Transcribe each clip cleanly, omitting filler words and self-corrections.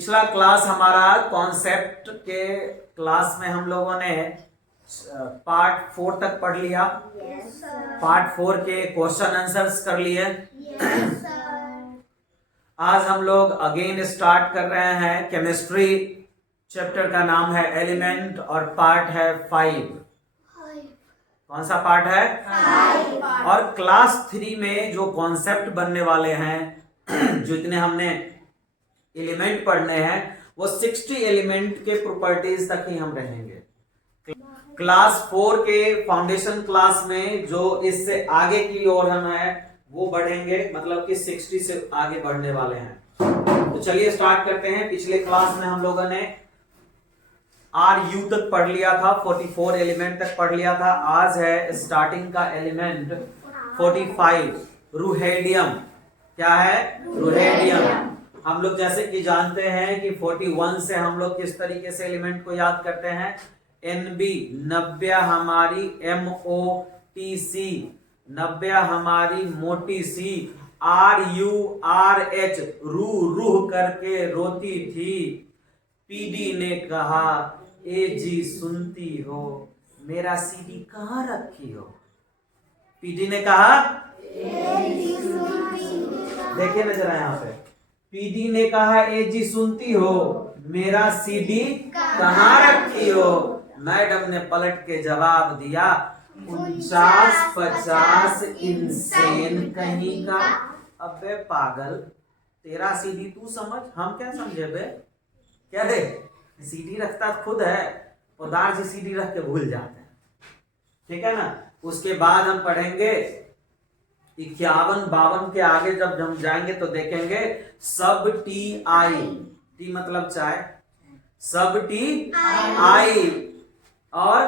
पिछला क्लास हमारा कॉन्सेप्ट के क्लास में हम लोगों ने पार्ट 4 तक पढ़ लिया। पार्ट 4 के क्वेश्चन आंसर्स कर लिए। आज हम लोग अगेन स्टार्ट कर रहे हैं केमिस्ट्री। चैप्टर का नाम है एलिमेंट और पार्ट है 5। कौन सा पार्ट है? 5। और क्लास 3 में जो कॉन्सेप्ट बनने वाले हैं, जो इतने हमने एलिमेंट पढ़ने हैं, वो 60 एलिमेंट के प्रॉपर्टीज तक ही हम रहेंगे। क्लास 4 के फाउंडेशन क्लास में जो इससे आगे की ओर हम है वो बढ़ेंगे, मतलब कि 60 से आगे बढ़ने वाले हैं। तो चलिए स्टार्ट करते हैं। पिछले क्लास में हम लोगों ने RU तक पढ़ लिया था, 44 एलिमेंट तक पढ़ लिया था। आज है स्टार्टिंग का एलिमेंट 45, रूहेडियम। क्या है? रूहेडियम। हम लोग जैसे कि जानते हैं कि 41 से हम लोग किस तरीके से एलिमेंट को याद करते हैं। NB 90 हमारी MOTC 90 हमारी मोटी सी। RURH रूह करके रोती थी। PD ने कहा AG सुनती हो, मेरा CD कहाँ रखी हो। PD ने कहा देखिए ना जरा यहाँ पे, PD ने कहा AG सुनती हो, मेरा CD कहाँ रखी हो। मैडम ने पलट के जवाब दिया 49-50 इंसेन कहीं का। अबे पागल, तेरा CD तू समझ, हम क्या समझे बे। क्या रे, CD रखता खुद है, उदार से CD रख के भूल जाते हैं। ठीक है ना। उसके बाद हम पढ़ेंगे 51-52 के आगे जब हम जाएंगे तो देखेंगे सब TI, टी मतलब चाय, सब TI और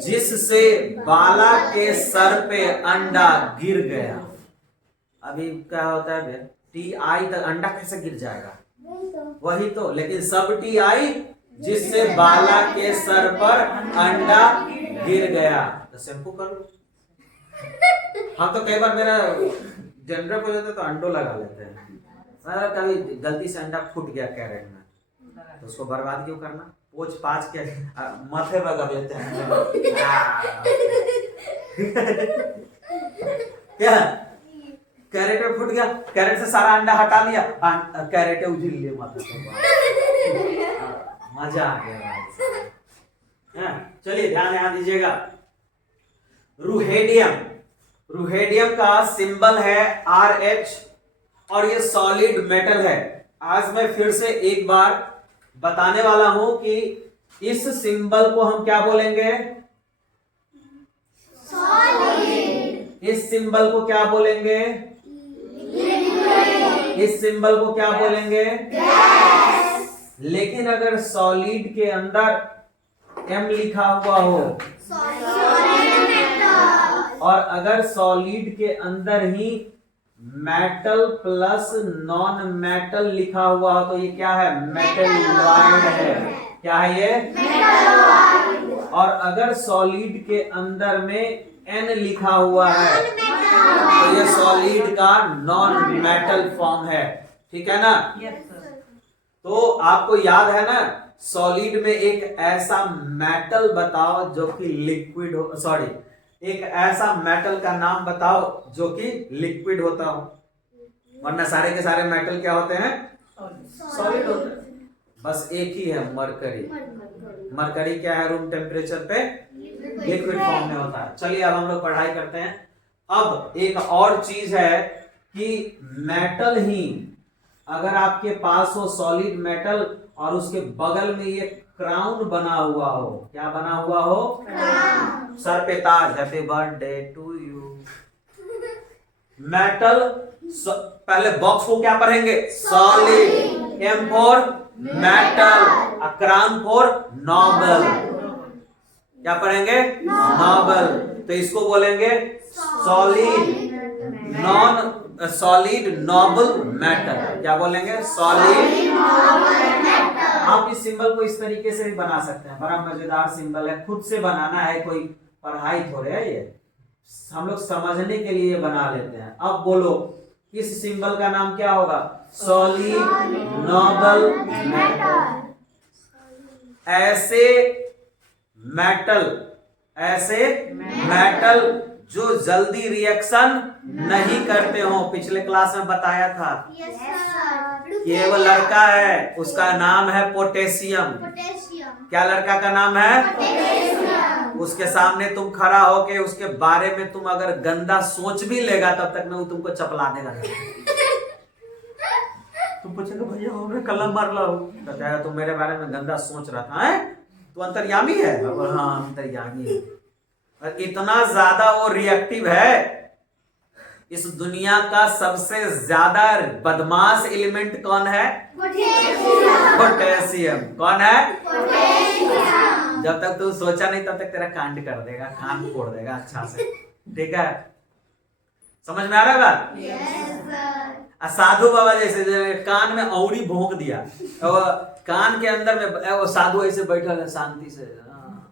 जिससे बाला के सर पे अंडा गिर गया। अभी क्या होता है बे, TI तक अंडा कैसे गिर जाएगा, वही तो। लेकिन सब TI जिससे बाला के सर पर अंडा गिर गया। तो शैम्पू कर लो। हम तो कई बार मेरा जनरल हो जाता तो अंडो लगा लेते हैं। कभी गलती से अंडा फूट गया कैरेट में, तो उसको बर्बाद क्यों करना, पोछ पाछ के माथे पर कर लेते हैं। क्या कैरेट में फूट गया, कैरेट से सारा अंडा हटा लिया, कैरेट उछल लिए माथे पर। मजा आ गया। चलिए ध्यान यहाँ दीजिएगा। रूहेडियम, रूहेडियम का सिंबल है RH और ये सॉलिड मेटल है। आज मैं फिर से एक बार बताने वाला हूं कि इस सिंबल को हम क्या बोलेंगे। सॉलिड। इस सिंबल को क्या बोलेंगे? लिक्विड। इस सिंबल को क्या बोलेंगे? गैस। लेकिन अगर सॉलिड के अंदर M लिखा हुआ हो, और अगर सॉलिड के अंदर ही मेटल प्लस नॉन मेटल लिखा हुआ हो तो ये क्या है? मेटलॉइड है। क्या है ये? मेटलॉइड। और अगर सॉलिड के अंदर में N लिखा हुआ है तो ये सॉलिड का नॉन मेटल फॉर्म है। ठीक है ना। तो आपको याद है ना, सॉलिड में एक ऐसा मेटल बताओ जो कि लिक्विड हो, सॉरी, एक ऐसा मेटल का नाम बताओ जो कि लिक्विड होता हो, वरना सारे के सारे मेटल क्या होते हैं? सॉलिड होते हैं। बस एक ही है, मरकरी। मरकरी क्या है? रूम टेम्परेचर पे लिक्विड फॉर्म में होता है। चलिए अब हम लोग पढ़ाई करते हैं। अब एक और चीज है कि मेटल ही अगर आपके पास हो सॉलिड मेटल और उसके बगल में ये क्राउन बना हुआ हो, क्या बना हुआ हो? क्राउन। सर पे ताज, happy birthday to you. Metal पहले बॉक्स को क्या पढ़ेंगे? Solid. M for metal, crown for noble. क्या पढ़ेंगे? नोबल। तो इसको बोलेंगे solid non solid noble metal. क्या बोलेंगे? Solid noble metal. आप इस सिंबल को इस तरीके से भी बना सकते हैं, बड़ा मजेदार सिंबल है। खुद से बनाना है, कोई पढ़ाई थोड़े है ये, हम लोग समझने के लिए बना लेते हैं। अब बोलो इस सिंबल का नाम क्या होगा? Solid noble metal. ऐसे मेटल जो जल्दी रिएक्शन नहीं करते हो, पिछले क्लास में बताया था। ये वो लड़का है, उसका नाम है पोटेशियम। क्या लड़का का नाम है? उसके सामने तुम खड़ा होके उसके बारे में तुम अगर गंदा सोच भी लेगा तब तक वो तुमको चपला देगा। तुम पूछेगा भैया मैं कलम मार ला हूं, बताया तुम मेरे बारे में गंदा सोच रहा था है? तो अंतर्यामी है। हाँ अंतर्यामी है। और इतना ज्यादा वो रिएक्टिव है। इस दुनिया का सबसे ज्यादा बदमाश एलिमेंट कौन है? पोटेशियम। कौन है? जब तक तू सोचा नहीं तब तक तेरा कांड कर देगा, कान फोड़ देगा अच्छा से। ठीक है, समझ में आ रहा है बात? साधु बाबा जैसे कान में औड़ी भोंक दिया, और कान के अंदर में वो साधु ऐसे बैठा है शांति से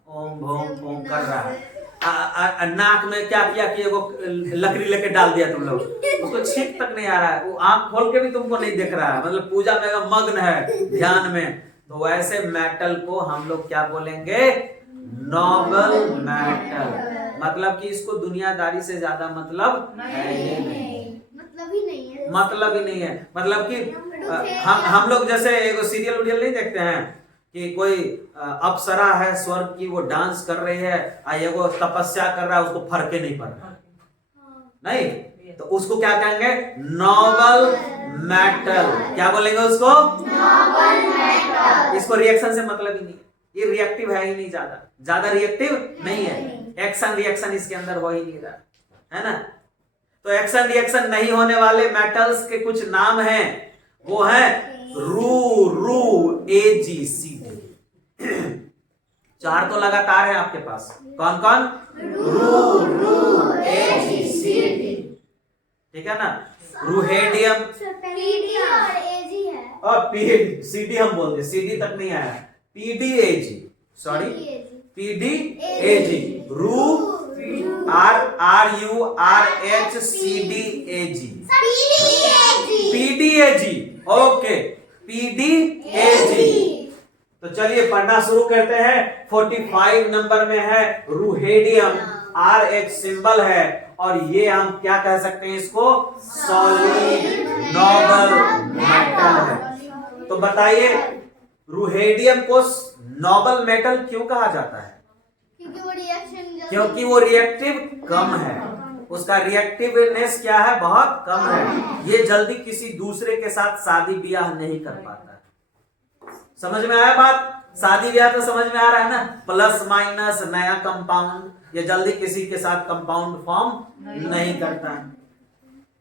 ओम भोम ओम कर रहा है। नाक में क्या किया कि वो लकड़ी लेके डाल दिया तुम लोग, उसको छींक तक नहीं आ रहा है, वो आंख खोल के भी तुमको नहीं दिख रहा है, मतलब पूजा में मग्न है ध्यान में। तो वैसे मेटल को हम लोग क्या बोलेंगे? Nobel metal. मतलब कि इसको दुनियादारी से ज्यादा मतलब ही नहीं है। मतलब कि हम लोग जैसे एक सीरियल उरियल नहीं देखते हैं कि कोई अप्सरा है स्वर्ग की, वो डांस कर रही है, वो तपस्या कर रहा है, उसको फर्के नहीं पड़ रहा नहीं, तो उसको क्या कहेंगे? Nobel metal. क्या बोलेंगे उसको? Nobel metal. इसको रिएक्शन से मतलब ही नहीं, ये रिएक्टिव है ही नहीं, ज्यादा रिएक्टिव नहीं है। एक्शन रिएक्शन इसके अंदर हो ही नहीं रहा है ना। तो एक्शन रिएक्शन नहीं होने वाले मेटल्स के कुछ नाम हैं, वो है रू AgCd। 4 तो लगातार है आपके पास। कौन कौन? रू AgCd। ठीक है ना। रूहेडियम और CD हम बोलते, CD तक नहीं आया। PDAg, sorry PDAg, PDAG। Okay, PDAG। तो चलिए पढ़ना शुरू करते हैं। 45 नंबर में है रूहेडियम, R एक सिंबल है, और ये हम क्या कह सकते हैं? इसको सॉलिड नोबल मेटल है। तो बताइए रूहेडियम को नोबल मेटल क्यों कहा जाता है? क्योंकि वो रिएक्टिव कम है, उसका रिएक्टिवनेस क्या है? बहुत कम है। ये जल्दी किसी दूसरे के साथ शादी ब्याह नहीं कर पाता। समझ में आया बात? शादी ब्याह तो समझ में आ रहा है ना, प्लस माइनस नया कंपाउंड, ये जल्दी किसी के साथ कंपाउंड फॉर्म नहीं करता है।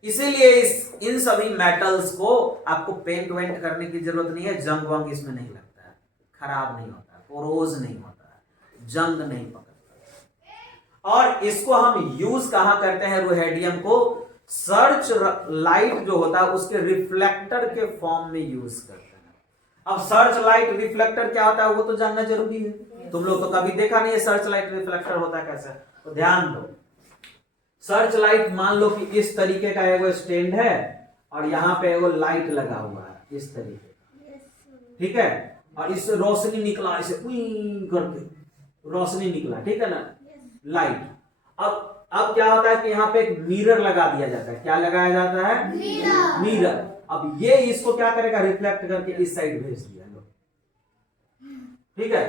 इसीलिए इन सभी मेटल्स को आपको पेंट वेंट करने की जरूरत नहीं है, जंग वंग इसमें नहीं लगता है, खराब नहीं होता है, पोरोज नहीं होता है, जंग नहीं पकड़ता। और इसको हम यूज कहां करते हैं? रूहेडियम को सर्च लाइट जो होता है उसके रिफ्लेक्टर के फॉर्म में यूज करते हैं। अब सर्च लाइट रिफ्लेक्टर क्या होता है वो तो जानना जरूरी है। तुम लोग तो कभी देखा नहीं है सर्च लाइट रिफ्लेक्टर होता है कैसे, तो ध्यान दो। सर्च लाइट मान लो कि इस तरीके का एगो स्टैंड है और यहाँ पे एगो लाइट लगा हुआ है इस तरीके का, ठीक है, और इससे रोशनी निकला, ऐसे करके रोशनी निकला, ठीक है ना, लाइट। अब क्या होता है कि यहाँ पे एक मिरर लगा दिया जाता है। क्या लगाया जाता है? मिरर। अब ये इसको क्या करेगा? रिफ्लेक्ट करके इस साइड भेज दिया, ठीक है।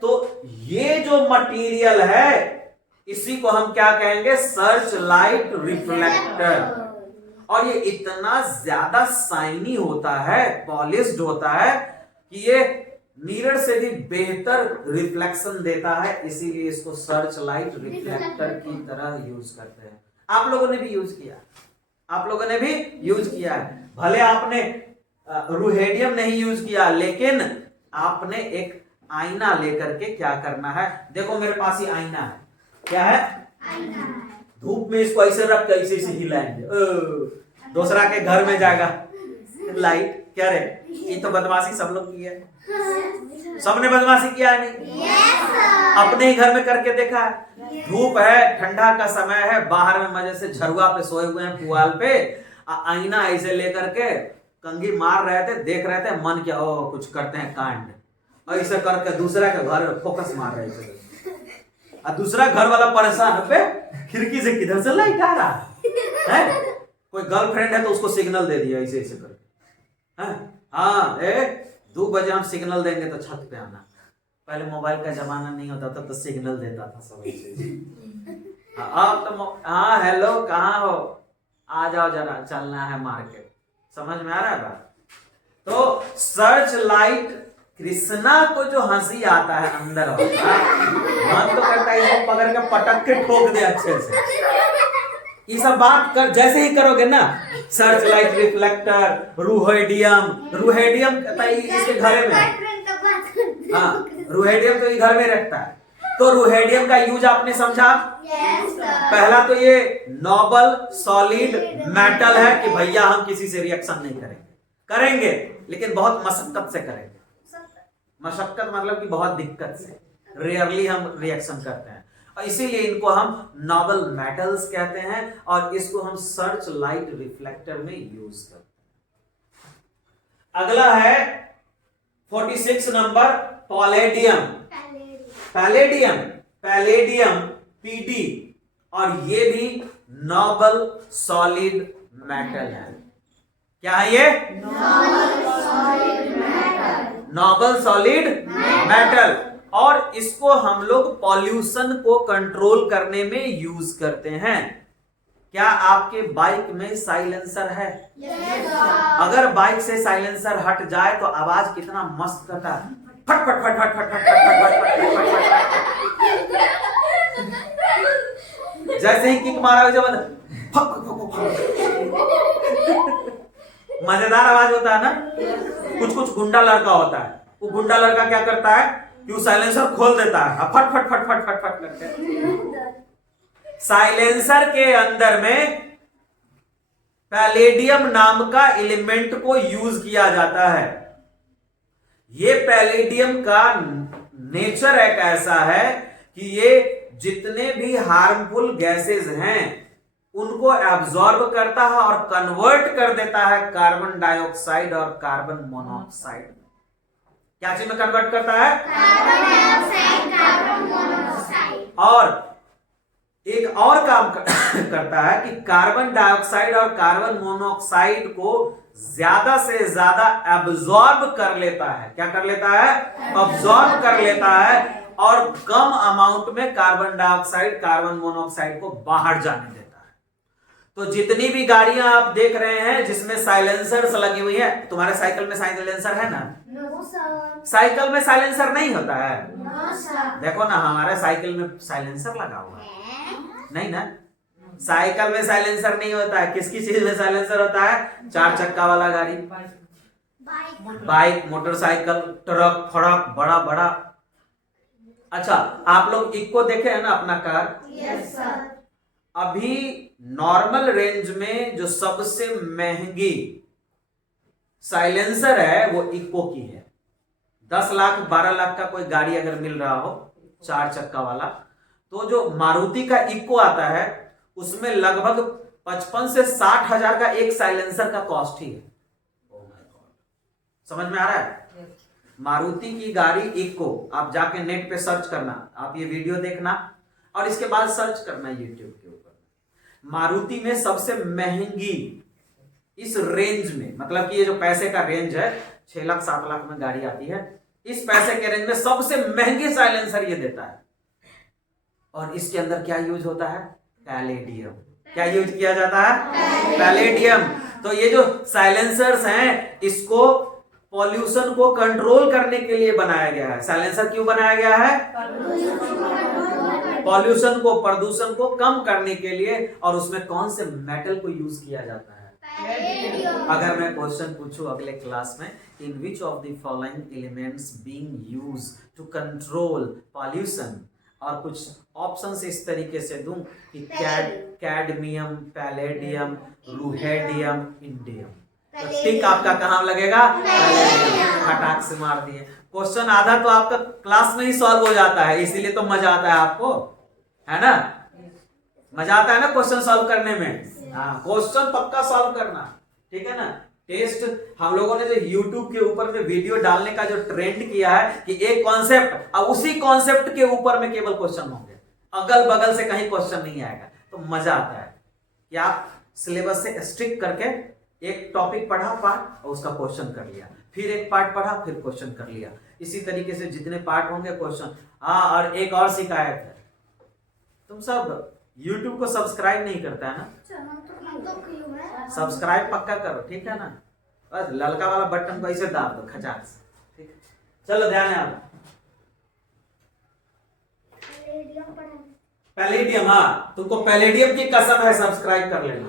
तो ये जो मटेरियल है इसी को हम क्या कहेंगे? Search light reflector. और ये इतना ज्यादा शाइनी होता है, पॉलिश्ड होता है कि ये मिरर से भी बेहतर रिफ्लेक्शन देता है, इसीलिए इसको सर्च लाइट रिफ्लेक्टर की तरह यूज करते हैं। आप लोगों ने भी यूज किया, आप लोगों ने भी यूज किया है। भले आपने रूहेडियम नहीं यूज किया, लेकिन आपने एक आईना लेकर के क्या करना है? देखो मेरे पास ही आईना है। क्या है? आईना। धूप में इसको ऐसे रख के ऐसे हिलाएंगे, दूसरा के घर में जाएगा लाइट। क्या रे, ये तो बदमाशी सब लोग की है, सबने बदमाशी किया है नहीं? अपने ही घर में करके देखा है। धूप है, ठंडा का समय है, बाहर में मजे से झरुआ पे सोए हुए हैं पुआल पे, आईना ऐसे लेकर के कंघी मार रहे थे, देख रहे थे, मन क्या हो कुछ करते हैं कांड, ऐसे करके दूसरा के घर फोकस मार रहे थे, और दूसरा घर वाला परेशान पे खिड़की से किधर से लाइट आ रहा है? कोई गर्लफ्रेंड है तो उसको सिग्नल दे दिया ऐसे ऐसे करके, हाँ 2 बजे हम सिग्नल देंगे तो छत पे आना। पहले मोबाइल का जमाना नहीं होता तब तो सिग्नल देता था सब ऐसे। अब तो हाँ हेलो कहाँ हो, आ जाओ जरा चलना है मार्केट। समझ में आ रहा है बात? तो सर्च लाइट कृष्णा को जो हंसी आता है अंदर वाला, मन तो करता है इसको पकड़ के पटक के ठोक दे अच्छे से। ये सब बात कर जैसे ही करोगे ना, सर्च लाइट, रिफ्लेक्टर, रूहेडियम इसके घर में, हाँ रूहेडियम तो ये घर में रखता है। तो रूहेडियम का यूज आपने समझा? पहला तो ये नोबल सॉलिड मेटल है कि भैया हम किसी से रिएक्शन नहीं करेंगे लेकिन बहुत मशक्कत से करेंगे। मशक्कत मतलब कि बहुत दिक्कत से, रेयरली हम रिएक्शन करते हैं, और इसीलिए इनको हम नोबल मेटल्स कहते हैं, और इसको हम सर्च लाइट रिफ्लेक्टर में यूज करते हैं। अगला है 46 नंबर पैलेडियम। पैलेडियम पीडी, और ये भी नोबल सॉलिड मेटल है। क्या है ये? Noble solid metal. और इसको हम लोग पॉल्यूशन को कंट्रोल करने में यूज करते हैं। क्या आपके बाइक में साइलेंसर है? अगर बाइक से साइलेंसर हट जाए तो आवाज कितना मस्त करता है, फट फट फट फट फट फट फट फट फट। जैसे ही किक मारा वैसे मजेदार आवाज होता है ना। कुछ गुंडा लड़का होता है, वो गुंडा लड़का क्या करता है कि वो साइलेंसर खोल देता है, फट फट फट फट फट फट करके। साइलेंसर के अंदर में पैलेडियम नाम का एलिमेंट को यूज किया जाता है। ये पैलेडियम का नेचर एक ऐसा है कि ये जितने भी हार्मफुल गैसेस हैं उनको एब्जॉर्ब करता है और कन्वर्ट कर देता है कार्बन डाइऑक्साइड और कार्बन मोनोऑक्साइड। क्या चीज में कन्वर्ट करता है? Carbon dioxide, carbon monoxide. और एक और काम करता है कि कार्बन डाइऑक्साइड और कार्बन मोनोऑक्साइड को ज्यादा से ज्यादा एब्जॉर्ब कर लेता है। क्या कर लेता है? एब्जॉर्ब कर लेता है, और कम अमाउंट में कार्बन डाइऑक्साइड कार्बन मोनोऑक्साइड को बाहर जाने देता है। तो जितनी भी गाड़ियां आप देख रहे हैं जिसमें साइलेंसर्स लगी हुई है, तुम्हारे साइकिल में साइलेंसर है ना? साइकिल में साइलेंसर नहीं होता है? देखो ना, हमारे साइकिल में साइलेंसर लगा हुआ है नहीं ना। साइकिल में साइलेंसर नहीं होता है। किसकी चीज में साइलेंसर होता है? 4 चक्का वाला गाड़ी, बाइक, मोटरसाइकिल, ट्रक, फड़क, बड़ा बड़ा। अच्छा, आप लोग इको देखे है ना अपना कार? Yes sir. अभी नॉर्मल रेंज में जो सबसे महंगी साइलेंसर है वो इको की है। 10 लाख 12 लाख का कोई गाड़ी अगर मिल रहा हो 4 चक्का वाला, तो जो मारुति का इको आता है उसमें लगभग 55 से 60 हजार का एक साइलेंसर का कॉस्ट ही है। समझ में आ रहा है? मारुति की गाड़ी इको, आप जाके नेट पे सर्च करना, आप ये वीडियो देखना और इसके बाद सर्च करना यूट्यूब के ऊपर। मारुति में सबसे महंगी इस रेंज में, मतलब कि ये जो पैसे का रेंज है 6 लाख 7 लाख में गाड़ी आती है, इस पैसे के रेंज में सबसे महंगी साइलेंसर ये देता है। और इसके अंदर क्या यूज होता है? पैलेडियम। क्या यूज किया जाता है? पैलेडियम। तो ये जो साइलेंसर्स हैं इसको पॉल्यूशन को कंट्रोल करने के लिए बनाया गया है। साइलेंसर क्यों बनाया गया है? पॉल्यूशन को, प्रदूषण को कम करने के लिए। और उसमें कौन से मेटल को यूज किया जाता है? अगर मैं क्वेश्चन पूछूं अगले क्लास में, in which of the following elements being used to control pollution, और कुछ ऑप्शंस इस तरीके से दूं कि कैडमियम, पैलेडियम, रूहेडियम, इंडियम, तो टिक आपका कहां लगेगा? फटाक से मार दिए। क्वेश्चन आधा तो आपका क्लास में ही सॉल्व हो जाता है, इसीलिए तो मजा आता है आपको, है ना? मजा आता है ना क्वेश्चन सॉल्व करने में। हाँ, क्वेश्चन पक्का सॉल्व करना, ठीक है ना। टेस्ट हम लोगों ने जो YouTube के ऊपर में वीडियो डालने का जो ट्रेंड किया है कि एक कॉन्सेप्ट और उसी कॉन्सेप्ट के ऊपर में केवल क्वेश्चन होंगे, अगल बगल से कहीं क्वेश्चन नहीं आएगा, तो मजा आता है कि आप सिलेबस से स्ट्रिक करके एक टॉपिक पढ़ा पार्ट और उसका क्वेश्चन कर लिया, फिर एक पार्ट पढ़ा फिर क्वेश्चन कर लिया, इसी तरीके से जितने पार्ट होंगे क्वेश्चन। हाँ, और एक और शिकायत है, तुम सब YouTube को सब्सक्राइब नहीं करता है ना, सब्सक्राइब पक्का करो, ठीक है ना। बस ललका वाला बटन को ऐसे दाब दो खचाक से, ठीक है। चलो ध्यान है आप पैलेडियम, हाँ तुमको पैलेडियम की कसम है, सब्सक्राइब कर लेना।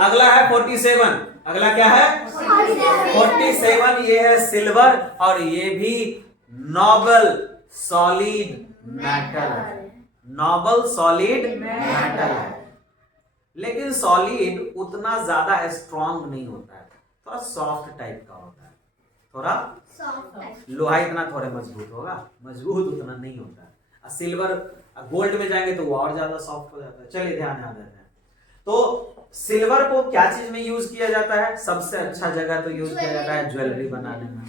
अगला है 47, अगला क्या है 47, ये है सिल्वर और ये भी नोबल सॉलिड मेटल है, नोबल सॉलिड मेटल है। लेकिन सॉलिड उतना ज्यादा स्ट्रॉन्ग नहीं होता है, थोड़ा सॉफ्ट टाइप का होता है, थोड़ा सॉफ्ट टाइप। लोहा इतना थोड़ा मजबूत होगा, मजबूत उतना नहीं होता है। सिल्वर गोल्ड में जाएंगे तो वो और ज्यादा सॉफ्ट हो जाता है। चलिए ध्यान देते हैं। तो सिल्वर को क्या चीज में यूज किया जाता है, सबसे अच्छा जगह तो यूज किया जाता है ज्वेलरी बनाने में।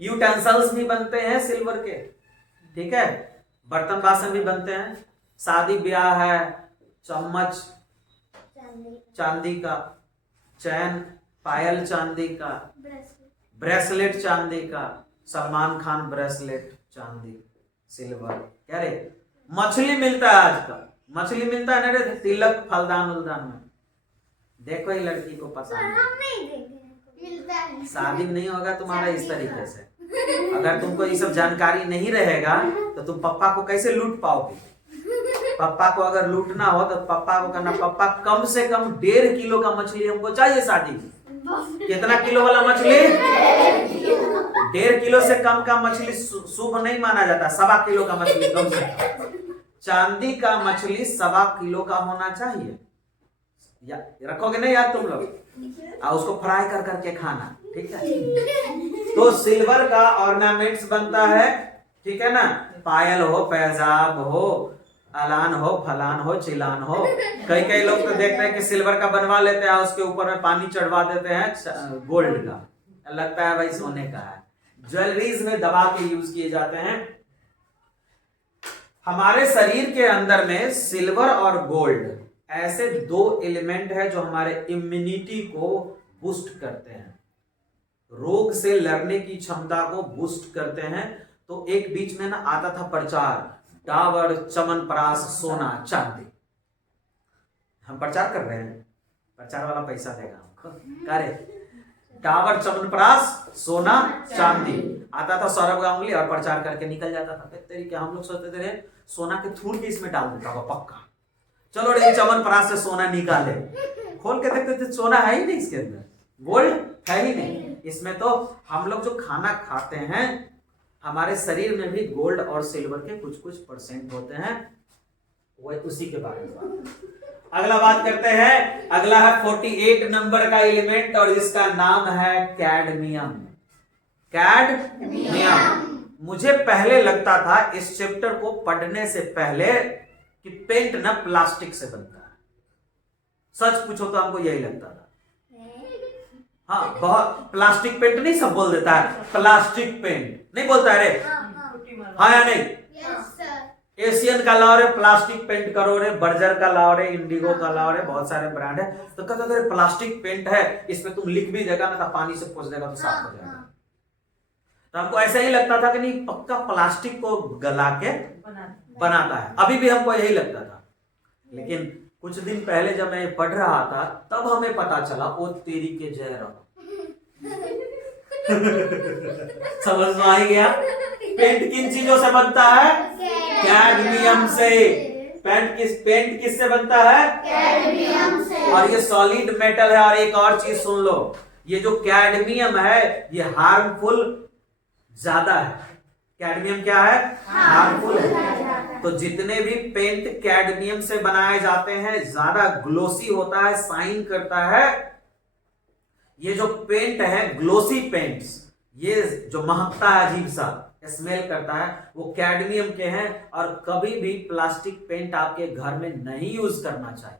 यूटेंसिल्स भी बनते हैं सिल्वर के, ठीक है, बर्तन बासन भी बनते हैं, शादी ब्याह है, चम्मच चांदी का, चैन पायल चांदी का, ब्रेसलेट चांदी का, सलमान खान ब्रेसलेट चांदी सिल्वर। क्या रे, मछली मिलता है आजकल, मछली मिलता है ना रे, तिलक फलदान उलदान में, देखो ये लड़की को पता नहीं, शादी नहीं होगा तुम्हारा इस तरीके से। अगर तुमको ये सब जानकारी नहीं रहेगा तो तुम पप्पा को कैसे लूट पाओगे। पप्पा को अगर लूटना हो तो पप्पा को करना, पप्पा कम से कम 1.5 किलो का मछली हमको चाहिए शादी में। कितना किलो वाला मछली, 1.5 किलो से कम का मछली शुभ नहीं माना जाता, 1.25 किलो का मछली कम से कम। चांदी का मछली 1.25 किलो का होना चाहिए, या रखोगे नहीं यार तुम लोग, और उसको फ्राई कर करके खाना, ठीक है। तो सिल्वर का ऑर्नामेंट्स बनता है, ठीक है ना, पायल हो, पैजाब हो, अलान हो, फलान हो, चिलान हो। कई लोग तो देखते हैं कि सिल्वर का बनवा लेते हैं, उसके ऊपर में पानी चढ़वा देते हैं गोल्ड का, लगता है भाई सोने का है। ज्वेलरीज में दबा के यूज किए जाते हैं। हमारे शरीर के अंदर में सिल्वर और गोल्ड ऐसे 2 एलिमेंट है जो हमारे इम्यूनिटी को बूस्ट करते हैं, रोग से लड़ने की क्षमता को बूस्ट करते हैं। तो एक बीच में ना आता था प्रचार, डाबर च्यवनप्राश सोना चांदी, हम प्रचार कर रहे हैं, प्रचार वाला पैसा देगा हमको, करे डाबर च्यवनप्राश सोना चांदी। आता था सौरभ गांगुली और प्रचार करके निकल जाता था। तरीके हम लोग सोचते थे सोना के थूर के इसमें डाल देता होगा पक्का, चलो रे च्यवनप्राश से सोना निकाले, खोल के देखते थे सोना है ही नहीं इसके अंदर, गोल्ड है ही नहीं इसमें। तो हम लोग जो खाना खाते हैं हमारे शरीर में भी गोल्ड और सिल्वर के कुछ कुछ % होते हैं, वो उसी के बारे में। अगला बात करते हैं, अगला है 48 नंबर का एलिमेंट और इसका नाम है कैडमियम। कैडमियम मुझे पहले लगता था इस चैप्टर को पढ़ने से पहले कि पेंट ना प्लास्टिक से बनता है, सच पूछो तो हमको यही लगता था। हाँ, बहुत प्लास्टिक पेंट नहीं सब बोल देता है, प्लास्टिक पेंट नहीं बोलता है रे, हाँ या नहीं? एशियन का लाओ रे, प्लास्टिक पेंट करो रे, बर्जर का लाओ रे, इंडिगो का लाओ रे, बहुत सारे ब्रांड है। तो कहते थे प्लास्टिक पेंट है, इसमें तुम लिख भी देगा ना तो पानी से पोंछ देगा तो साफ हो जाएगा। तो हमको ऐसा ही लगता था कि नहीं पक्का प्लास्टिक को गला के बनाता है, अभी भी हमको यही लगता था। लेकिन कुछ दिन पहले जब मैं पढ़ रहा था तब हमें पता चला, ओ तेरी के जय रहा समझ में आ गया। पेंट किन चीजों से बनता है? कैडमियम से। पेंट किससे बनता है? कैडमियम से। और ये सॉलिड मेटल है। और एक और चीज सुन लो, ये जो कैडमियम है ये हार्मफुल ज्यादा है। कैडमियम क्या है? हार्मफुल है। तो जितने भी पेंट कैडमियम से बनाए जाते हैं ज्यादा ग्लोसी होता है, शाइन करता है। ये जो पेंट है ग्लोसी पेंट्स, ये जो महकता है अजीब सा स्मेल करता है, वो कैडमियम के हैं। और कभी भी प्लास्टिक पेंट आपके घर में नहीं यूज करना चाहिए।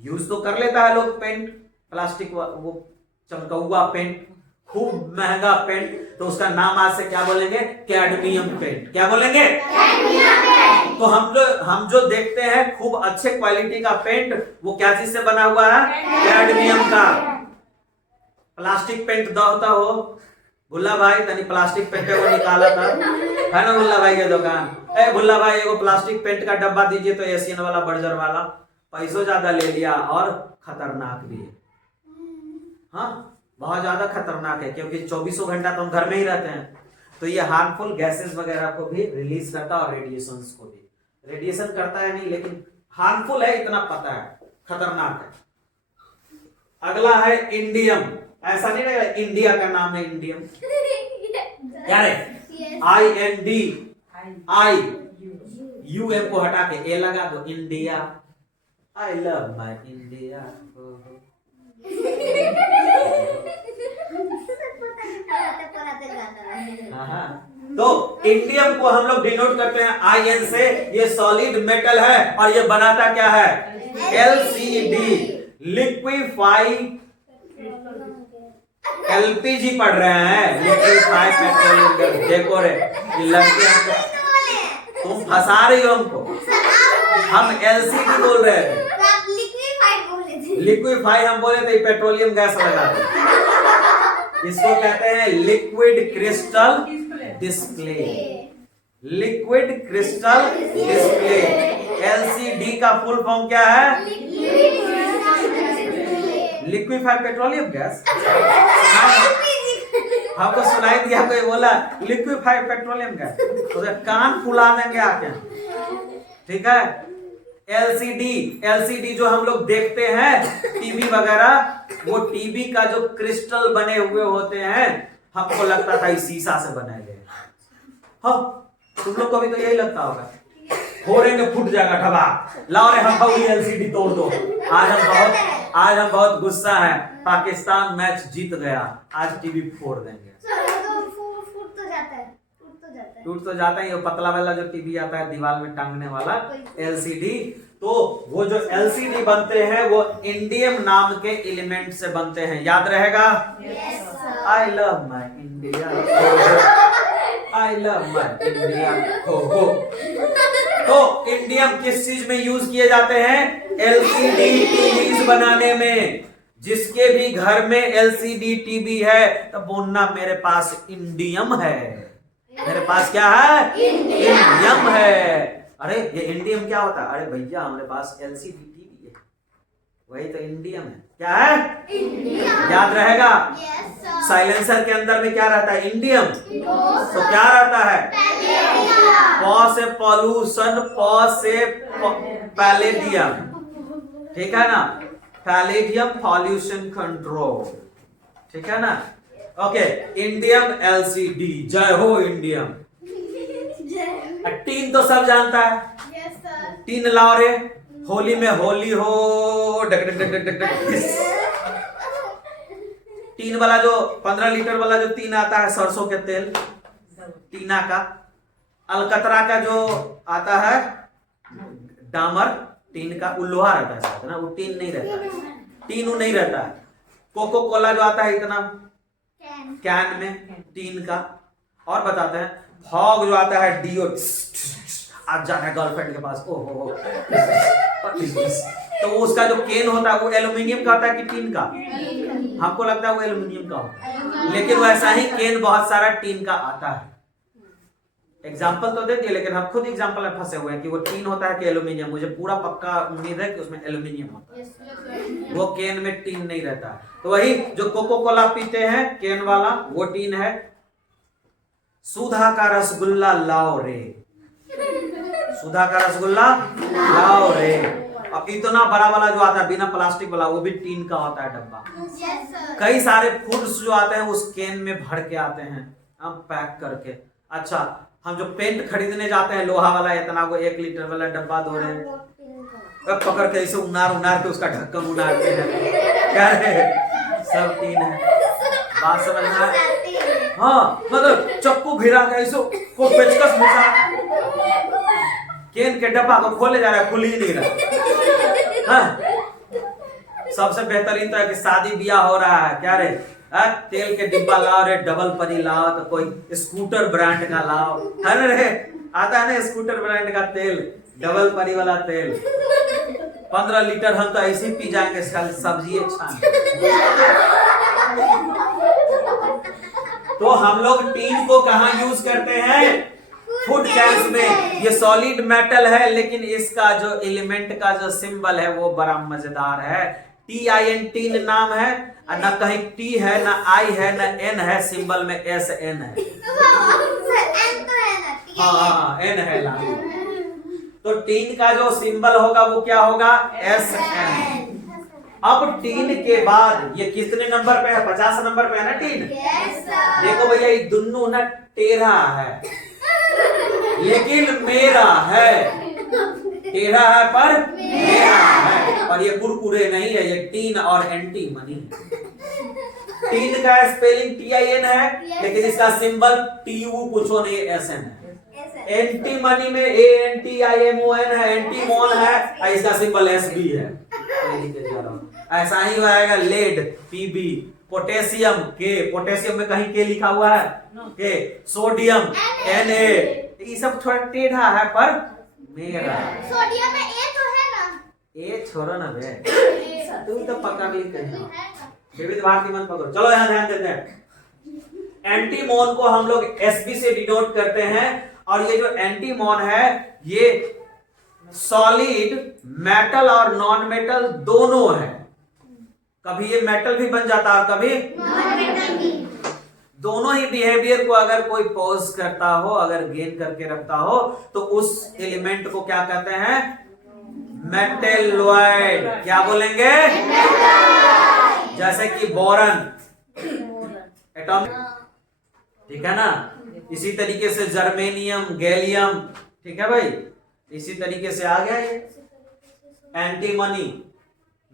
यूज तो कर लेता है लोग पेंट, प्लास्टिक वो चमकौआ पेंट, खूब महंगा पेंट, तो उसका नाम आज से क्या बोलेंगे? Cadmium paint. क्या बोलेंगे? तो हम जो देखते हैं खूब अच्छे क्वालिटी का पेंट, वो क्या चीज से बना हुआ है? कैडमियम का। प्लास्टिक पेंट दौता हो भुल्ला भाई, तनी प्लास्टिक पेंट वो निकाला था, है ना भुल्ला भाई के दुकान? ए भुल्ला भाई एगो प्लास्टिक पेंट का डब्बा दीजिए तो एशियन वाला बर्जर वाला। पैसों ज्यादा ले लिया और खतरनाक भी है। हाँ, बहुत ज्यादा खतरनाक है, क्योंकि 24 घंटा तो हम घर में ही रहते हैं, तो ये हार्मफुल गैसेस वगैरह को भी रिलीज करता है और रेडिएशंस को भी। रेडिएशन करता है नहीं, लेकिन हार्मफुल है इतना पता है, खतरनाक है। अगला है इंडियम। ऐसा नहीं रहेगा इंडिया का नाम है इंडियम, क्या रे? IND, आई UM को हटा के ए लगा दो, India. I love my India. तो इंडियम को हम लोग डिनोट करते हैं IN से। ये सॉलिड मेटल है और ये बनाता क्या है? LCD, लिक्विफाइड LPG पढ़ रहे हैं, लिक्विफाइड पेट्रोलियम गैस। देखो रे, ये लड़के तुम फंसा रही हो हमको। हम LCD बोल रहे थे, लिक्विफाई हम बोले थे, पेट्रोलियम गैस लगा दे। इसको कहते हैं liquid crystal display. Liquid crystal display, LCD का फुल फॉर्म क्या है? Liquefied petroleum gas. हमको सुनाई दिया कोई बोला लिक्विफाइड पेट्रोलियम गैस, तो कान फुला देंगे आके। ठीक है, LCD जो हम लोग देखते हैं टीवी वगैरह, वो टीवी का जो क्रिस्टल बने हुए होते हैं, हमको लगता था इस शीशा से बनाए गए। हाँ, तुम लोग को भी तो यही लगता होगा, फोड़ेंगे फूट जाएगा ढबा, लाओ रे हम LCD तोड़ दो। आज हम बहुत गुस्सा है, पाकिस्तान मैच जीत गया, आज टीवी फोड़ देंगे। टूट तो जाता है, ये पतला वाला जो टीवी आता है दीवार में टांगने वाला LCD। तो वो जो LCD बनते हैं वो इंडियम नाम के एलिमेंट से बनते हैं, याद रहेगा? I love my India, I love my India, हो हो। तो इंडियम किस चीज में यूज किए जाते हैं? LCD टीवीज बनाने में। जिसके भी घर में LCD टीवी है तो बोलना मेरे पास इंडियम है। मेरे पास क्या है? इंडियम है। अरे ये इंडियम क्या होता है? अरे भैया हमारे पास LCD टीवी है, वही तो इंडियम है। क्या है? इंडियम। याद रहेगा? साइलेंसर के अंदर में क्या रहता है? इंडियम। तो क्या रहता है? प से पॉल्यूशन, प से पैलेडियम। ठीक है ना? Palladium pollution control. ठीक है ना? Okay, indium LCD। जय हो इंडियम। टीन तो सब जानता है। टीन लाओ रे, होली में होली हो, duck duck duck duck duck. Tin वाला जो 15 लीटर वाला जो टीन आता है, सरसों के तेल टीना का। अलकतरा का जो आता है डामर टीन का, वो लोहा रहता है साथ, ना वो टीन नहीं रहता है, टीन वो नहीं रहता है। कोको कोला जो आता है इतना कैन में, टीन का। और बताते हैं फॉग जो आता है, डियो, आज जाना है गर्लफ्रेंड के पास, ओहो, तो उसका जो केन होता है वो एल्यूमिनियम का होता है कि टीन का? हमको लगता है वो एल्यूमिनियम का होता है, लेकिन वैसा ही केन बहुत सारा टीन का आता है। एग्जाम्पल तो दे दिए, लेकिन हम खुद एग्जाम्पल में फंसे हुए हैं कि वो टीन होता है कि एल्यूमिनियम। मुझे पूरा पक्का उम्मीद है कि उसमें एल्यूमिनियम होता है, वो केन में टीन नहीं रहता है। तो वही जो कोको कोला पीते हैं केन वाला, वो टीन है। सुधा का रसगुल्ला लाओ रे, सुधा का रसगुल्ला लाओ रे। अब इतना बड़ा वाला जो आता है बिना प्लास्टिक वाला, वो भी टीन का होता है डब्बा। कई सारे फूड्स जो आते हैं उस केन में भर के आते हैं, हम पैक करके। अच्छा, हम जो पेंट खरीदने जाते हैं लोहा वाला, इतना वो 1 लीटर वाला डब्बा दो रहे, पकड़ के ऐसे उनार उनार के उसका ढक्कन उनारते हैं, क्या है? सब टीन है। बात समझना? हाँ, मतलब चक्कू भिरा के ऐसे को पेचकस घुसा, केन के डब्बा को खोले जा रहा है, खुल ही नहीं रहा। हाँ, सबसे बेहतरीन तो है कि शादी ब्याह हो रहा है, क्या रे तेल के डिब्बा लाओ रे, डबल परी लाओ, तो कोई स्कूटर ब्रांड का लाओ, है रे, आता है ना स्कूटर ब्रांड का तेल, डबल परी वाला तेल, 15 लीटर हम तो ऐसे ही पी जाएंगे, सब्जी छान। तो हम लोग टीन को कहाँ यूज करते हैं? फूड कैंस में। ये सॉलिड मेटल है, लेकिन इसका जो एलिमेंट का जो सिंबल है वो बड़ा मजेदार है। TIN टीन नाम है, न कहीं टी है, न आई है, न एन है, सिंबल में SN है। हाँ एन है लागू। तो टीन का जो सिंबल होगा वो क्या होगा? SN। अब टीन के बाद ये कितने नंबर पे है? 50 नंबर पे है ना टीन। देखो भैया ये दोनों ना टेढ़ा है, लेकिन मेरा है, टेढ़ा है पर मेरा है, और ये कुरकुरे नहीं है, ये टीन और एंटी मनी। टीन का स्पेलिंग TIN है, लेकिन इसका सिंबल TU कुछ नहीं SN है। एंटी मनी में ANTIMON है, एंटीमोन है, और इसका सिंबल SB है। ऐसा ही होगा lead PB, potassium K, potassium में कहीं K लिखा हुआ है K, सोडियम Na, ये सब थोड़ा टेढ़ा है पर मेरा। सोडियम में A तो है ना? ए छोड़ो ना बे, तू तो पकड़ ली कहीं, विविध भारती मन पकड़ो। चलो यहाँ ध्यान देते हैं। एंटीमोन को हम लोग SB से डिनोट करते हैं, और ये जो एंटीमोन है ये सॉलिड मेटल और नॉन मेटल दोनों है। कभी ये मेटल भी बन जाता है और कभी नॉन मेटल भी। दोनों ही बिहेवियर को अगर कोई पॉज करता हो, अगर गेन करके रखता हो, तो उस एलिमेंट को क्या कहते हैं? मेटेलॉइड। क्या बोलेंगे? जैसे कि बोरन, एटॉमिक, ठीक है ना। इसी तरीके से जर्मेनियम, गैलियम, ठीक है भाई, इसी तरीके से आ गया ये एंटीमनी।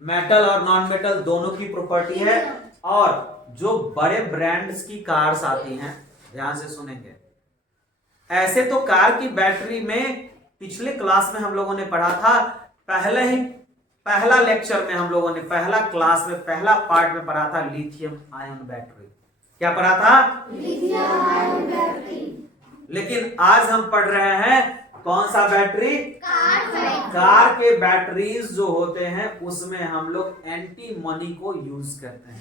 मेटल और नॉन मेटल दोनों की प्रॉपर्टी है। और जो बड़े ब्रांड्स की कार्स आती हैं, ध्यान से सुनेंगे, ऐसे तो कार की बैटरी में पिछले क्लास में हम लोगों ने पढ़ा था, पहला लेक्चर में हम लोगों ने पहला क्लास में पहला पार्ट में पढ़ा था लिथियम आयन बैटरी। क्या पढ़ा था? Lithium ion battery. लेकिन आज हम पढ़ रहे हैं कौन सा बैटरी? कार के बैटरीज जो होते हैं उसमें हम लोग एंटीमनी को यूज करते हैं।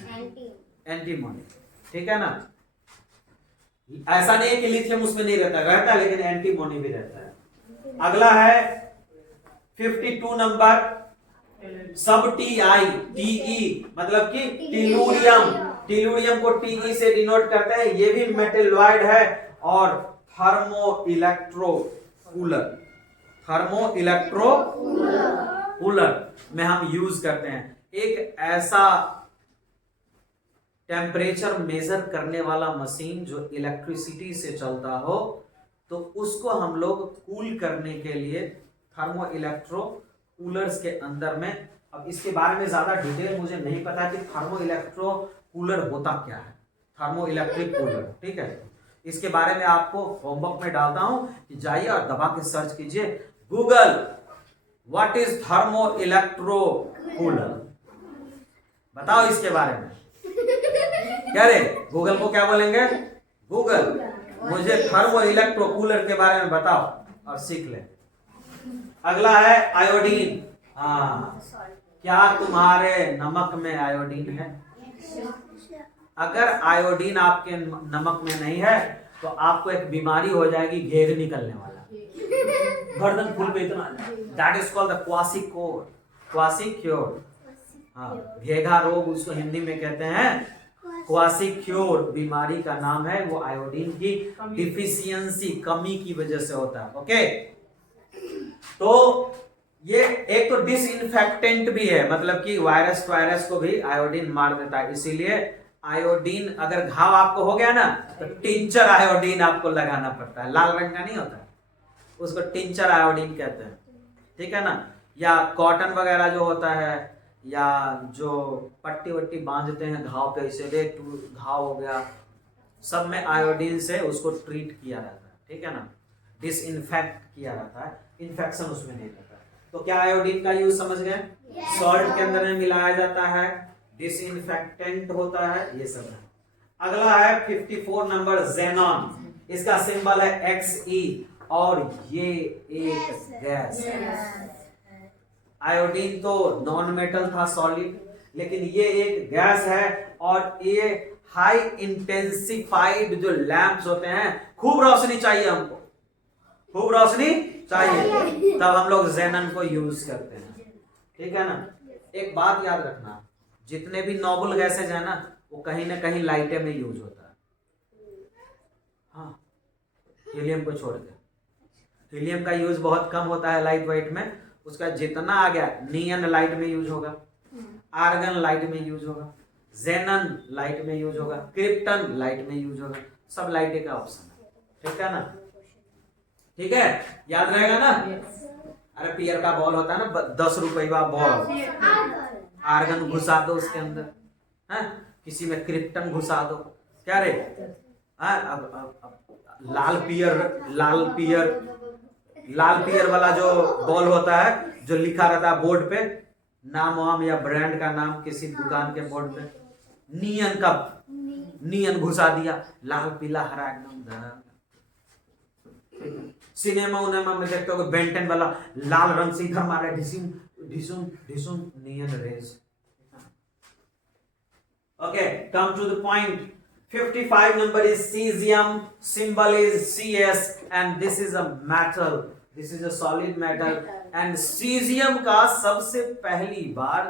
एंटीमनी, ठीक है ना। ऐसा नहीं है कि लिथियम उसमें नहीं रहता है, लेकिन एंटीमनी भी रहता है। अगला है 52 नंबर, सब TE, मतलब कि टीलूरियम। टीलूरियम को TE से डिनोट करते हैं, ये भी मेटेलॉइड है। और थर्मो इलेक्ट्रो कूलर में हम यूज करते हैं। एक ऐसा टेम्परेचर मेजर करने वाला मशीन जो इलेक्ट्रिसिटी से चलता हो, तो उसको हम लोग कूल करने के लिए थर्मो इलेक्ट्रो कूलर्स के अंदर में। अब इसके बारे में ज्यादा डिटेल मुझे नहीं पता कि थर्मो इलेक्ट्रो कूलर होता क्या है, थर्मो इलेक्ट्रिक कूलर, ठीक है। इसके बारे में आपको होमवर्क में डालता हूं कि जाइए और दबा के सर्च कीजिए Google, what is thermo electro cooler, बताओ इसके बारे में। क्या रे, गूगल को क्या बोलेंगे? गूगल मुझे थर्मो इलेक्ट्रो कूलर के बारे में बताओ और सीख ले। अगला है आयोडीन। हाँ, क्या तुम्हारे नमक में आयोडीन है? अगर आयोडीन आपके नमक में नहीं है तो आपको एक बीमारी हो जाएगी, घेग निकलने वाला, गर्दन फूल पे इतना, दैट इज कॉल्ड द क्वासिक्योर। हाँ, घेघा रोग उसको हिंदी में कहते हैं, क्वासिक्योर बीमारी का नाम है। वो आयोडीन की डिफिशियंसी, कमी की वजह से होता है। ओके, तो ये एक तो डिसइंफेक्टेंट भी है, मतलब कि वायरस को भी आयोडीन मार देता है। इसीलिए आयोडीन, अगर घाव आपको हो गया ना तो टिंचर आयोडीन आपको लगाना पड़ता है, लाल रंग का नहीं होता, उसको टिंचर आयोडीन कहते हैं, ठीक है ना। या कॉटन वगैरह जो होता है, या जो पट्टी वट्टी बांधते हैं घाव पे, इसीलिए घाव हो गया, सब में आयोडीन से उसको ट्रीट किया जाता है, ठीक है ना, डिसइंफेक्ट किया जाता है, इन्फेक्शन उसमें नहीं रहता। तो क्या आयोडीन का यूज समझ गए? सॉल्ट के अंदर में मिलाया जाता है, डिसइंफेक्टेंट होता है, ये सब है। अगला है 54 नंबर जेनॉन, इसका सिंबल है Xe और ये एक गैस है। आयोडीन तो नॉन मेटल था, सॉलिड, लेकिन ये एक गैस है और ये हाई इंटेंसिफाइड जो लैंप्स होते हैं, खूब रोशनी चाहिए हमको, खूब रोशनी चाहिए, तब हम लोग जेनन को यूज करते हैं, ठीक है ना। एक बात याद रखना, जितने भी नोबल गैसेज है ना, वो कहीं ना कहीं लाइटे में यूज होता है, हाँ, हीलियम को छोड़ के। हीलियम का यूज बहुत कम होता है लाइट वेट में, उसका जितना आ गया, नियन लाइट में यूज होगा, आर्गन लाइट में यूज होगा, जेनन लाइट में यूज होगा, क्रिप्टन लाइट में यूज होगा, सब लाइट का ऑप्शन है, ठीक है ना, ठीक है, याद रहेगा ना। अरे पियर का बॉल होता है ना, 10 रुपया बॉल, आर्गन घुसा दो उसके अंदर, है किसी में क्रिप्टन घुसा दो, क्या रे, अब लाल पियर वाला जो बॉल होता है, जो लिखा रहता है बोर्ड पे नाम वाम या ब्रांड का नाम, किसी दुकान के बोर्ड पे नियन घुसा दिया, लाल पीला हरा एकदम। सिनेमा उनेमा में देखते हो बेंटन वाला लाल रंग से इधर मारा, ढिसुम ढिसुम ढिसुम, neon rays. Okay, come to the point. 55 number is cesium, symbol is Cs, and this is a metal, this is a solid metal, and cesium का सबसे पहली बार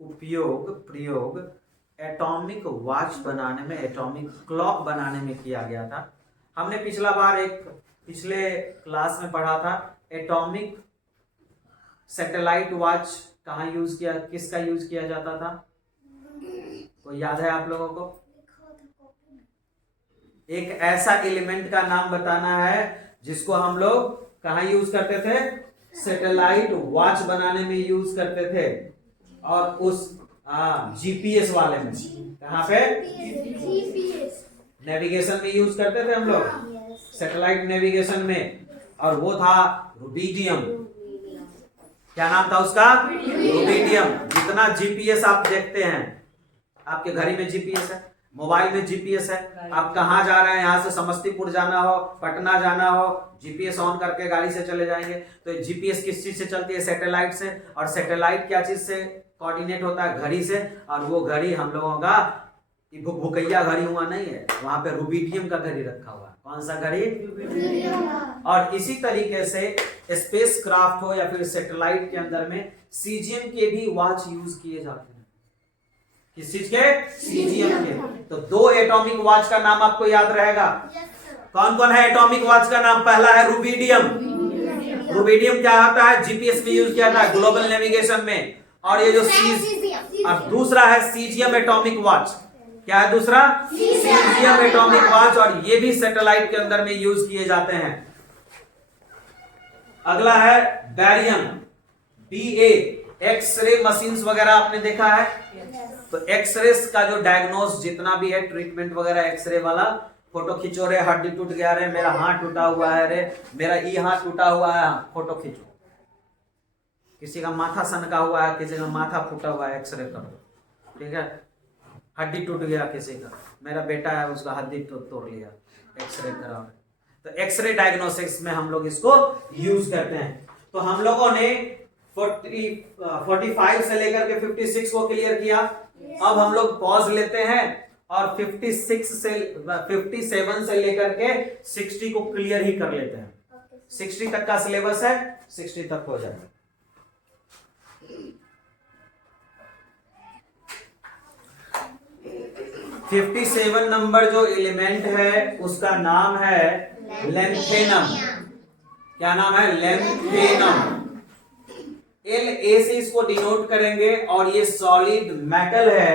प्रयोग एटॉमिक वॉच बनाने में, एटॉमिक क्लॉक बनाने में किया गया था। हमने पिछले क्लास में पढ़ा था एटॉमिक सैटेलाइट वॉच कहाँ यूज किया, किसका यूज किया जाता था, कोई याद है आप लोगों को? एक ऐसा एलिमेंट का नाम बताना है जिसको हम लोग कहाँ यूज करते थे, सैटेलाइट वॉच बनाने में यूज करते थे, और उस जीपीएस वाले में, कहाँ पे, नेविगेशन में यूज करते थे हम लोग, सैटेलाइट नेविगेशन में, और वो था रुबिडियम। क्या नाम था उसका? रुबिडियम। जितना जीपीएस आप देखते हैं, आपके घड़ी में जीपीएस है, मोबाइल में जीपीएस है, आप कहाँ जा रहे हैं, यहाँ से समस्तीपुर जाना हो, पटना जाना हो, जीपीएस ऑन करके गाड़ी से चले जाएंगे। तो जीपीएस किस चीज से चलती है? सैटेलाइट से। और सैटेलाइट क्या चीज से कोऑर्डिनेट होता है? घड़ी से। और वो घड़ी हम लोगों का भुकैया घड़ी हुआ नहीं है, वहां पे रुबिडियम का घड़ी रखा हुआ है। कौन सा घड़ी? और इसी तरीके से स्पेस क्राफ्ट हो या फिर सैटेलाइट के अंदर में सीजियम के भी वॉच यूज किए जाते हैं। किस चीज के? सीजियम के। तो 2 एटॉमिक वॉच का नाम आपको याद रहेगा। कौन कौन है एटॉमिक वॉच का नाम? पहला है रुबिडियम। रुबिडियम क्या होता है? जीपीएस में यूज किया जाता है, ग्लोबल नेविगेशन में। और ये जो और दूसरा है सीजियम एटॉमिक वॉच। क्या है दूसरा? Caesium atomic watch. और ये भी सैटेलाइट के अंदर में यूज किए जाते हैं। अगला है बैरियम, BA। एक्सरे मशीन्स वगैरह आपने देखा है, तो एक्सरे का जो डायग्नोस जितना भी है, ट्रीटमेंट वगैरह, एक्सरे वाला, फोटो खींचो रे, हड्डी टूट गया रे, मेरा हाथ टूटा हुआ है रे, मेरा ई हाथ टूटा हुआ है, फोटो खींचो। किसी का माथा सनका हुआ है, किसी का माथा फूटा हुआ है, एक्सरे करो, ठीक है। हड्डी टूट गया किसी का, मेरा बेटा है उसका हड्डी तोड़ लिया, एक्सरे कराओ। तो एक्सरे डायग्नोसिस में हम लोग इसको यूज करते हैं। तो हम लोगों ने 45 से लेकर के 56 को क्लियर किया। अब हम लोग पॉज लेते हैं और 57 से लेकर के 60 को क्लियर ही कर लेते हैं। 60 तक का सिलेबस है, 60 तक हो जाए। फिफ्टी 57 नंबर जो एलिमेंट है उसका नाम है लैंथेनम। क्या नाम है? लैंथेनम। LA से इसको डिनोट करेंगे, और ये सॉलिड मेटल है।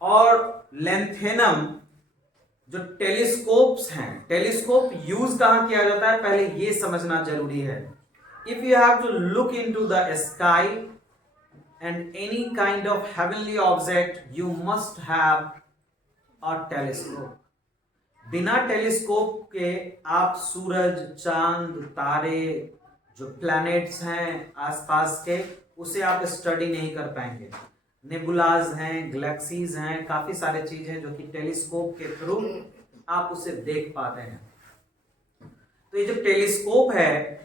और लैंथेनम जो टेलीस्कोप्स हैं, टेलीस्कोप यूज कहां किया जाता है पहले ये समझना जरूरी है। If you have to look into the sky and any kind of heavenly object, you must have a telescope. बिना टेलीस्कोप के आप सूरज, चांद, तारे, जो प्लैनेट्स हैं आसपास के, उसे आप स्टडी नहीं कर पाएंगे। नेबुलाज हैं, गैलेक्सीज हैं, काफी सारे चीज हैं जो कि टेलीस्कोप के थ्रू आप उसे देख पाते हैं। तो ये जो टेलीस्कोप है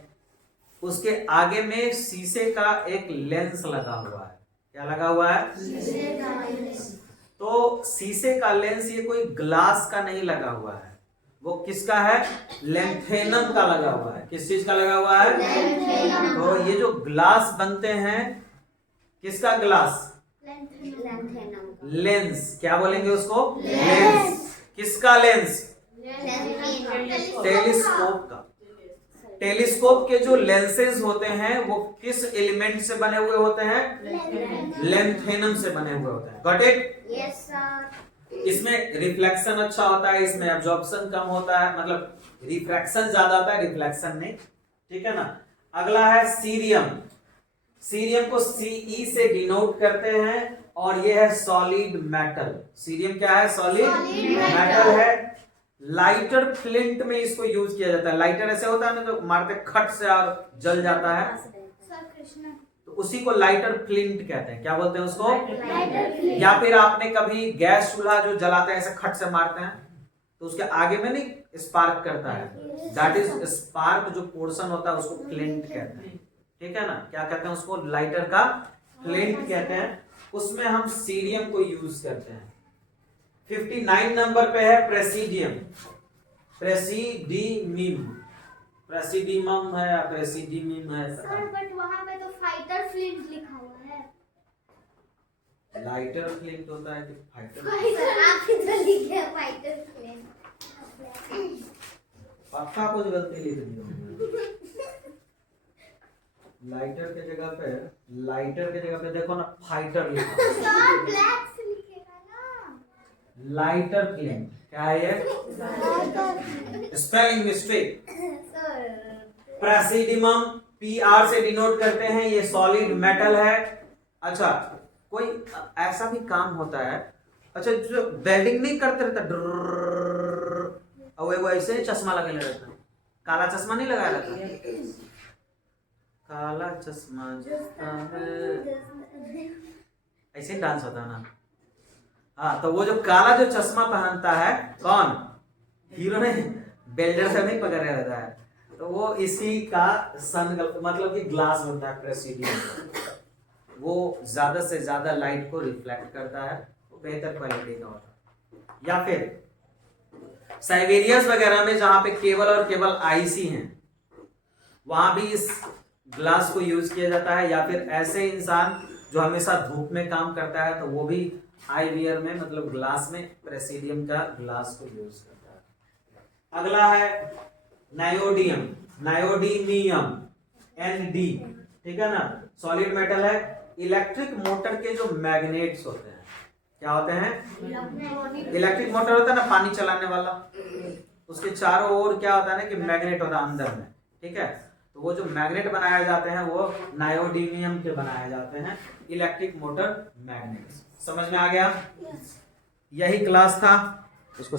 उसके आगे में शीशे का एक लेंस लगा हुआ है। क्या लगा हुआ है? तो शीशे का लेंस ये कोई ग्लास का नहीं लगा हुआ है, वो किसका है? लेंथेनम का लगा हुआ है। किस चीज का लगा हुआ है? तो ये जो ग्लास बनते हैं, किसका ग्लास? लेंस। क्या बोलेंगे उसको? लेंस। किसका लेंस? टेलीस्कोप का। टेलीस्कोप के जो लेंसेज होते हैं वो किस एलिमेंट से बने हुए होते हैं? लेंथेनम से बने हुए होते हैं। Got it? Yes sir. इसमें रिफ्लेक्शन अच्छा होता है, इसमें एब्जॉर्प्शन कम होता है, मतलब रिफ्रैक्शन ज्यादा होता है, रिफ्लेक्शन नहीं। ठीक है ना। अगला है सीरियम। सीरियम को Ce से डिनोट करते हैं और ये है सॉलिड मेटल। सीरियम क्या है? सॉलिड मेटल है। लाइटर फ्लिंट में इसको यूज किया जाता है। लाइटर ऐसे होता है ना जो मारते खट से और जल जाता है, सर कृष्णा। तो उसी को लाइटर फ्लिंट कहते हैं। क्या बोलते हैं उसको? Lighter flint. या फिर आपने कभी गैस चूल्हा जो जलाते हैं ऐसे खट से मारते हैं तो उसके आगे में नहीं स्पार्क करता है, दैट इज स्पार्क। जो पोर्शन होता है उसको फ्लिंट कहते हैं। ठीक है ना। क्या कहते हैं उसको? लाइटर का फ्लिंट कहते हैं। उसमें हम सीरियम को यूज करते हैं। 59 नंबर पे है प्रेसिडियम। प्रेसिडियम, प्रेसिडियम है या प्रेसिडियम है? सर बट वहाँ पे तो फाइटर फ्लिंट लिखा हुआ है। लाइटर फ्लिंट होता है कि फाइटर? सर आप इधर लिखे फाइटर फ्लिंट। पक्का कुछ गलती लिख दी होगी। लाइटर के जगह पे देखो ना फाइटर लिखा है। सर ब्लैक से लिखेगा ना। लाइटर फ्लिंट क्या है ये? Spelling mistake. Sir presidium PR से डिनोट करते हैं, ये सॉलिड मेटल है। अच्छा, कोई ऐसा भी काम होता है, अच्छा जो वेल्डिंग नहीं करते रहता और वो ऐसे चश्मा लगे रहता है, काला चश्मा नहीं लगाया रहता, काला चश्मा ऐसे डांस होता है ना। हाँ, तो वो जो काला जो चश्मा पहनता है, कौन? हीरो ने बेल्डर से नहीं पकड़े रहता है, तो वो इसी का सन मतलब कि ग्लास बनता है प्रेसिडियम। वो ज्यादा से ज्यादा लाइट को रिफ्लेक्ट करता है, वो बेहतर क्वालिटी का होता है। या फिर साइबेरियस वगैरह में जहां पे केबल और केबल आईसी हैं, वहां भी इस ग्लास को यूज किया जाता है। या फिर ऐसे इंसान जो हमेशा धूप में काम करता है, तो वो भी आई वियर में मतलब ग्लास में प्रेसिडियम का ग्लास को यूज करता है। अगला है नायोडियम, नायोडीमियम, ND। ठीक है ना। सॉलिड मेटल है। इलेक्ट्रिक मोटर के जो मैग्नेट्स होते हैं, क्या होते हैं? इलेक्ट्रिक मोटर होता है ना पानी चलाने वाला, उसके चारों ओर क्या होता है ना कि मैग्नेट होता है अंदर में। ठीक है। तो वो जो मैग्नेट बनाए जाते हैं वो नायोडीमियम के बनाए जाते हैं, इलेक्ट्रिक मोटर मैग्नेट्स। समझ में आ गया? यही क्लास था, इसको